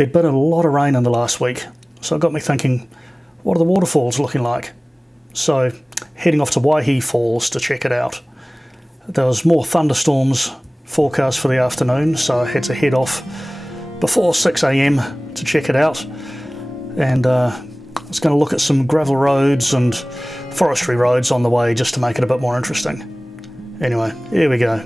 there'd been a lot of rain in the last week, so it got me thinking, what are the waterfalls looking like? So heading off to Waihi Falls to check it out. There was more thunderstorms forecast for the afternoon, so I had to head off before 6 a.m. to check it out, and I was going to look at some gravel roads and forestry roads on the way just to make it a bit more interesting. Anyway, here we go.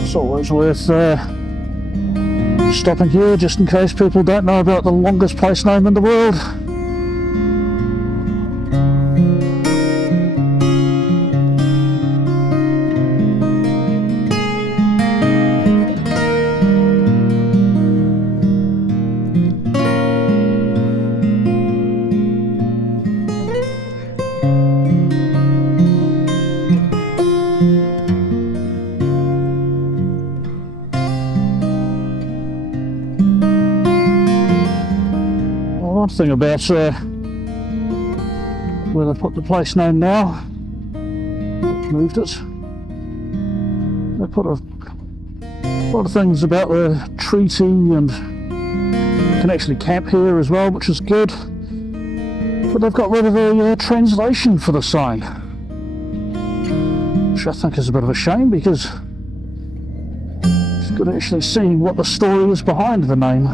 It's always worth stopping here just in case people don't know about the longest place name in the world. One thing about where they put the place name now, moved it. They put a lot of things about the treaty, and you can actually camp here as well, which is good. But they've got rid of the translation for the sign, which I think is a bit of a shame, because it's good to actually see what the story is behind the name.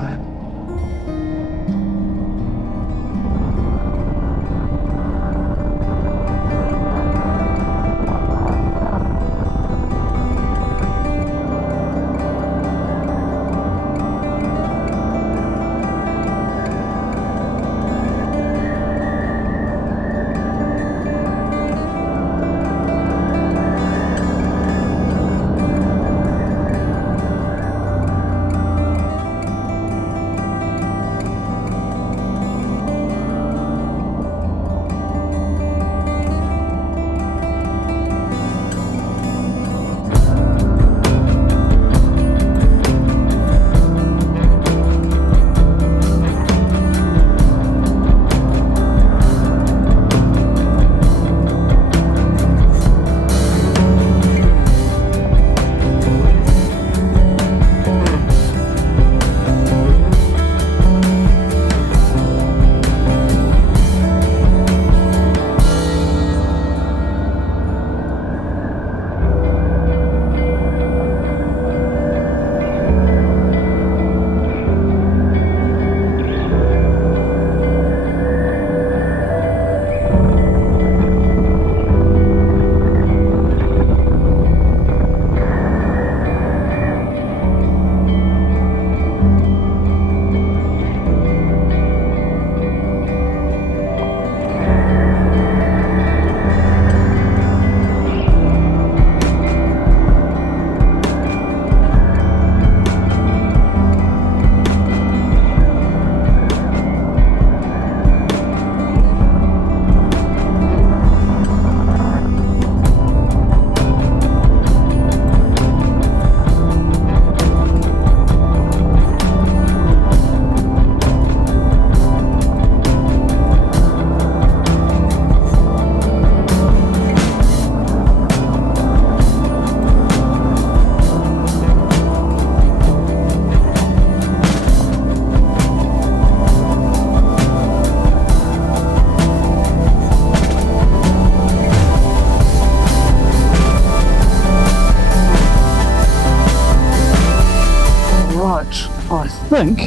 I think,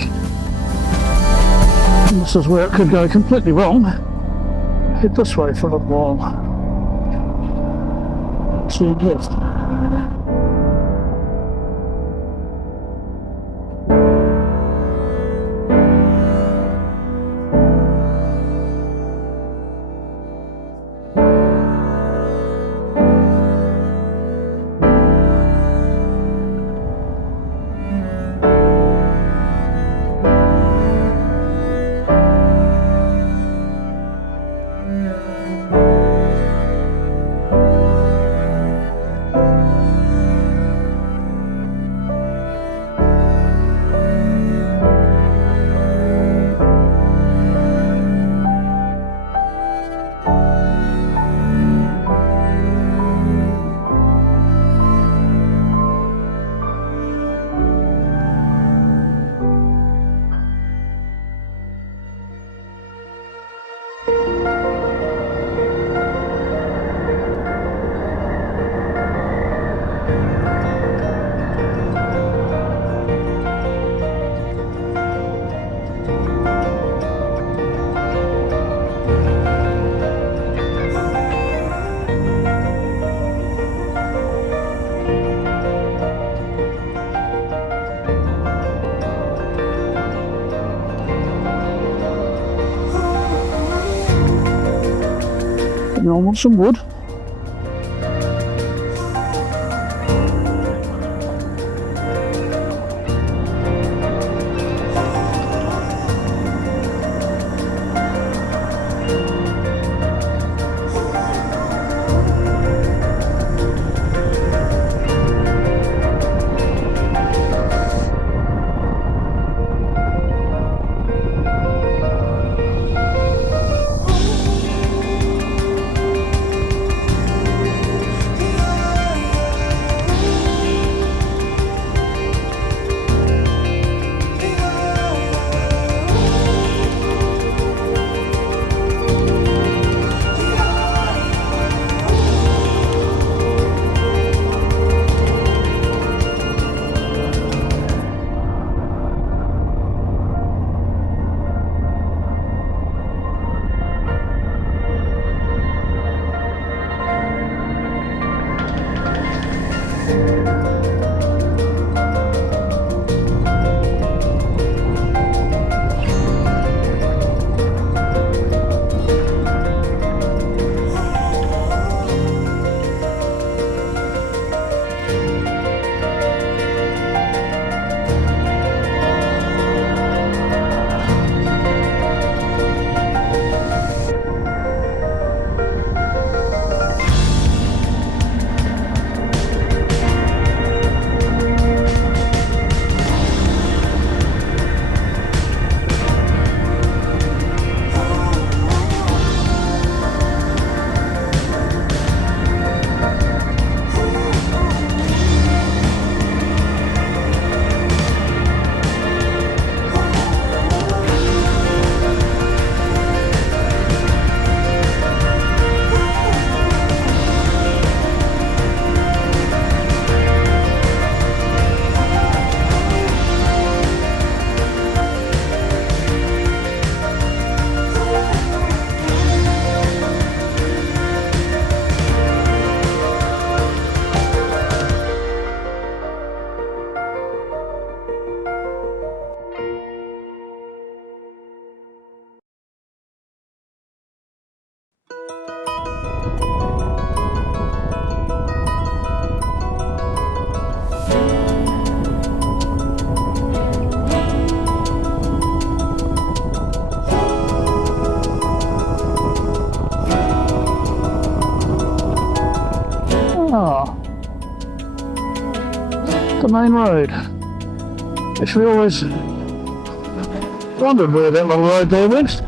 this is where it could go completely wrong, head this way for a little while. to lift. And I want some wood. The main road, which we always wondered where that long road there went.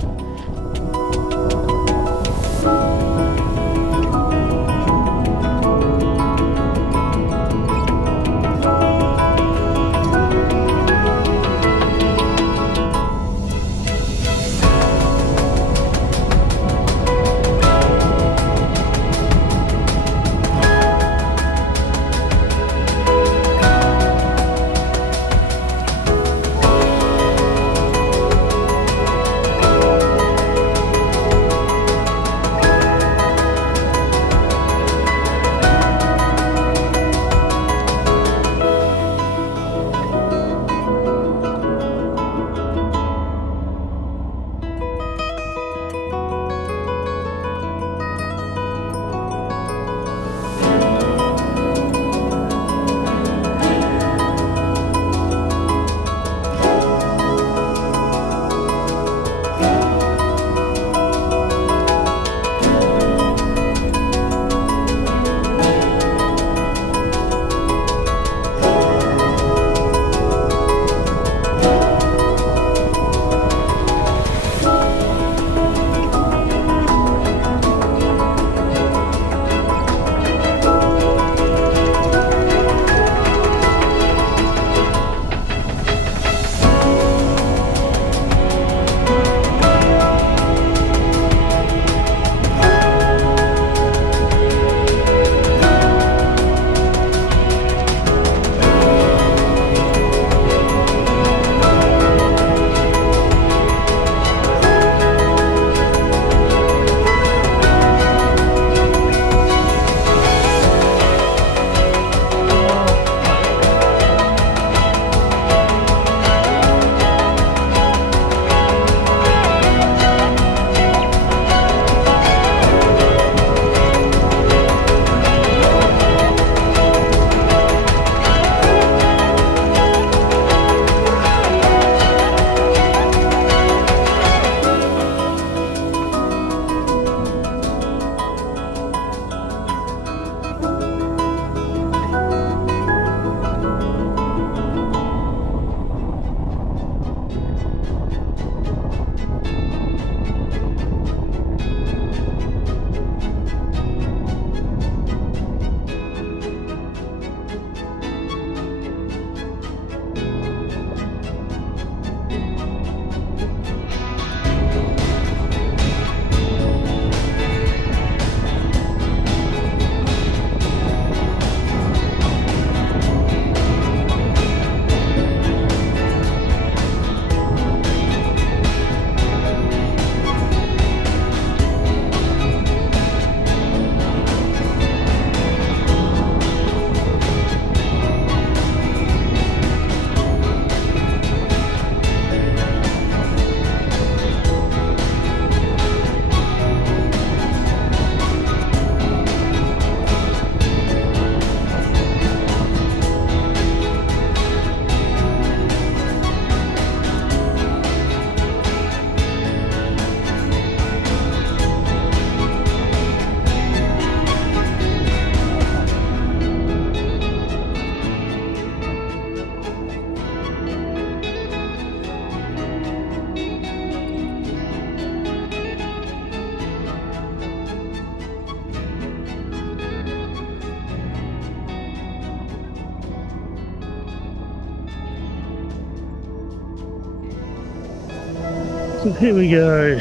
So here we go,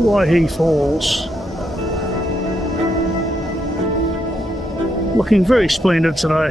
Waihi Falls. Looking very splendid today.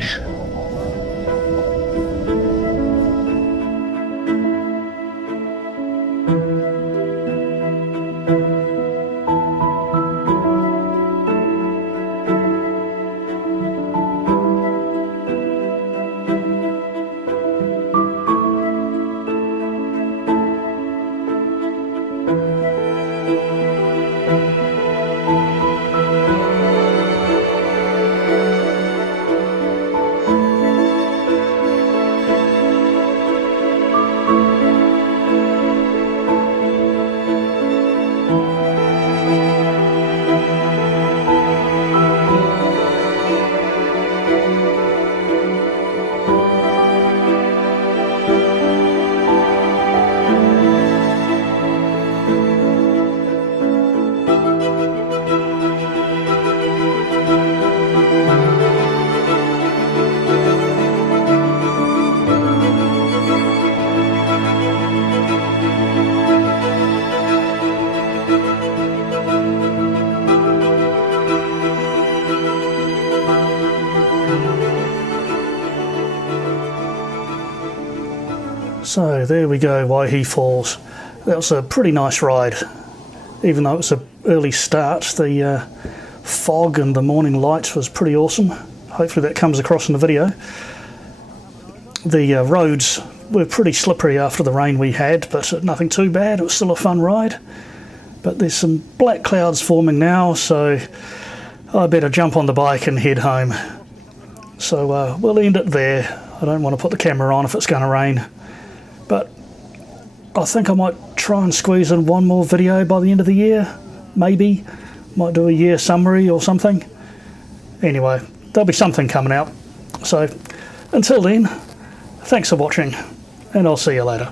So there we go, Waihi Falls. That was a pretty nice ride. Even though it was an early start, the fog and the morning light was pretty awesome. Hopefully that comes across in the video. The roads were pretty slippery after the rain we had, but nothing too bad. It was still a fun ride. But there's some black clouds forming now, so I better jump on the bike and head home. So we'll end it there. I don't want to put the camera on if it's going to rain. But I think I might try and squeeze in one more video by the end of the year. Maybe. Might do a year summary or something. Anyway, there'll be something coming out. So until then, thanks for watching, and I'll see you later.